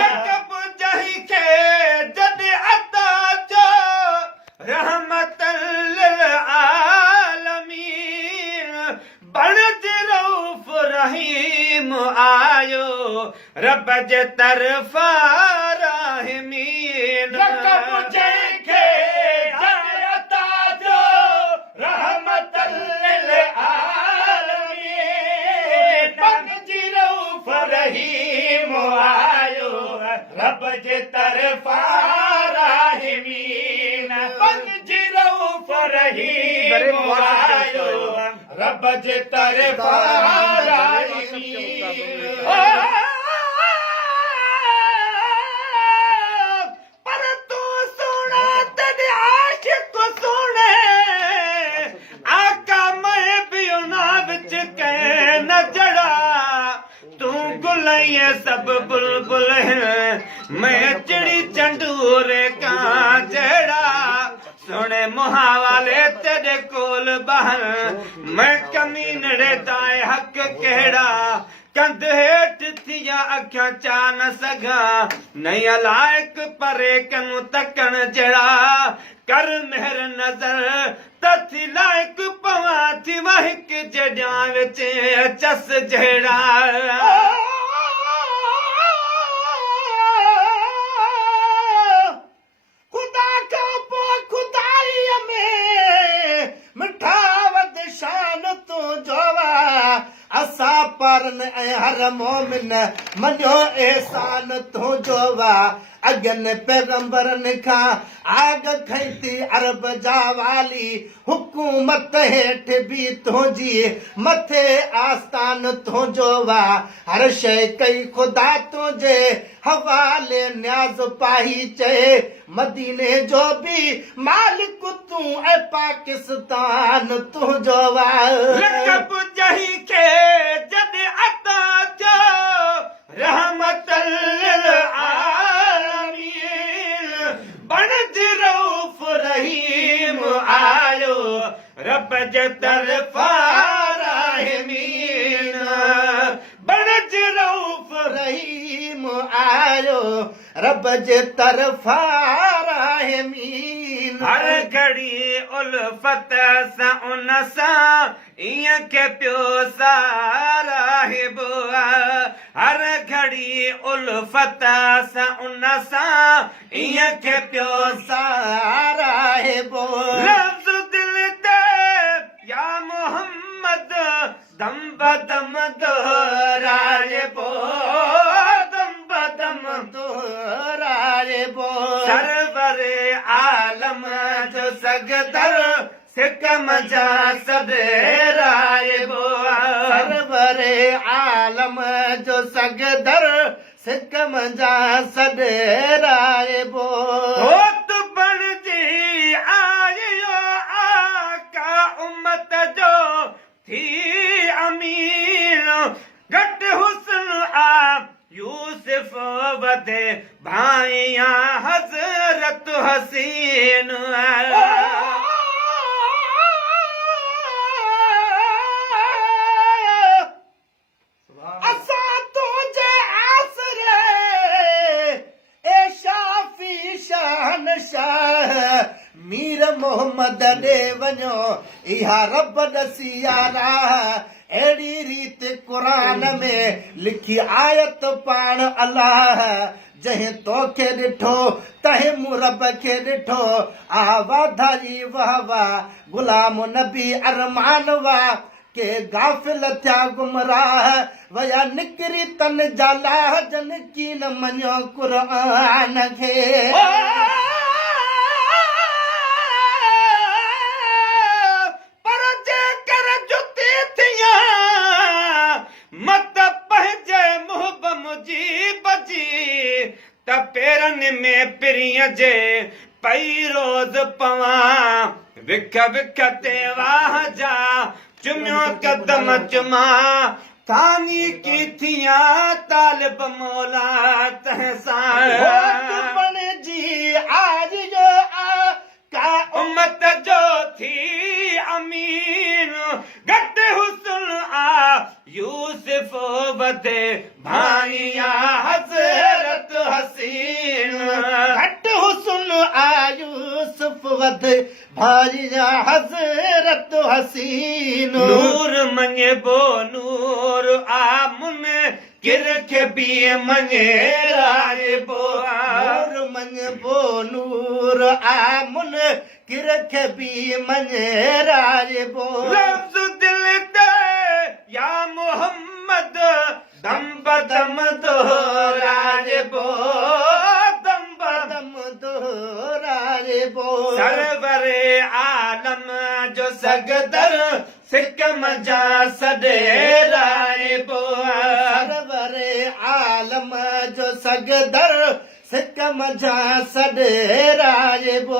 लक़ब जंहिं खे जॾहिं अता जो रहमतल लिल आलमीन बणिज रऊफ़ रहीम आयो रब जे तरफ़ां राहिमीन लक़ब जंहिंखे जॾहिं अता जो रहमतल लिल आलमीन बणिज रऊफ़ रहीम आयो रब जे तरफ़ां राहिमीन बणिज रऊफ़ रहीम आयो रब जे तरफ़ां राहिमीन पर तूं सोना तॾहिं आशिक़ सोणे आका मैं बि उना विच कंहिं न जड़ा तूं गुल ये सब बुलबुल हैं मैं चिड़ी चंडूरे का जड़ा सोने मुहावाले तेरे कोल बहन मैं कमीनड़े ताए हक केड़ा कंध हेठ थिया अखियां चा न सघां नहीं अलाइक परे कनू तकण जड़ा कर मेहर नज़र तथी लाइक पवां थी वहिक जॾियां विच चस जहिड़ा खुदा खां पोइ खुदाईअ में मिठा वध शान तुंहिंजो असां परन ऐं हर मोमिन मञो एहसान तुंहिंजो अॻियनि पैगंबरनि खां आग खईं थी अरब जा वाली हुकूमत हेठि बि तुंहिंजी मथे आस्थान तुंहिंजो हर शइ कई ख़ुदा तुंहिंजे हवाले न्याज़ पाही चए मदीने जो बि मालिक तूं ऐं पाकिस्तान तुंहिंजो लक़ब जंहिं खे जॾहिं अता जो रहमतल लिल आलमीन बणिज रऊफ़ रहीम आयो रब जे तरफ़ां राहिमीन बणिज रऊफ़ रहीम आयो रब जे तरफ़ां राहिमीन हर घड़ी उल्फत सां उन सां ईअं के पियो साराहिबो हर घड़ी उल्फत सां उन सां ईअं के पियो साराहिबो लफ़्ज़ दिल ते या मोहम्मद दम बदम दोहराइबो दम बदम दोहराइबो सरवरे आलम जो सगदर सिकम जा सदेराइबो सरवरे आलम जो सगदर सिकम जा सदेराइबो होत बणिजी आयो आका उम्मत जो थी अमीन घट हुस्न आ यूसुफ वधे भाइया हज़रत हसीन असां तुंहिंजे आसरे ए शाफ़ी शहनशाह मीर मोहम्मद ॾे वञो इहा रब ॾसी राह अहिड़ी रीति क़ुरान में लिखी आयत पाण अलाह जंहिं तोखे ॾिठो तंहिं मूं रब खे ॾिठो वाधारी वाह वाह गुलाम नबी अरमान वाह के गाफ़िल थिया गुमराह वया निकिरी तन जालाह जन की न मञो क़ुरान खे पर जेकर जुती थियां मत पंहिंजे मुहब मुजीब जी त पेरनि में पिरीअ जे पई रोज़ पवां विख विख ते वाह जा चुमियो कदम चुमा कानी की थिया तालिब मौला तहसां जी आज जो का उम्मत जो थी अमीन घट हुस्न आ यूसुफ वधे भाइया हज़रत भाई हज़रत हसीन नूर मञे बो नूर आमुन किरखे बि मञे राजबो नूर मञबो नूर आमुन किरखे बि मञे राजबो लफ्ज़ दिल ते या मोहम्मद दम बदम दोराजबो दम बदम दम दोराजबो सरवरे आलम जो सगदर सिकम जा सॾे राइबो सरवरे आलम जो सगदर सिकम जा सॾे राजबो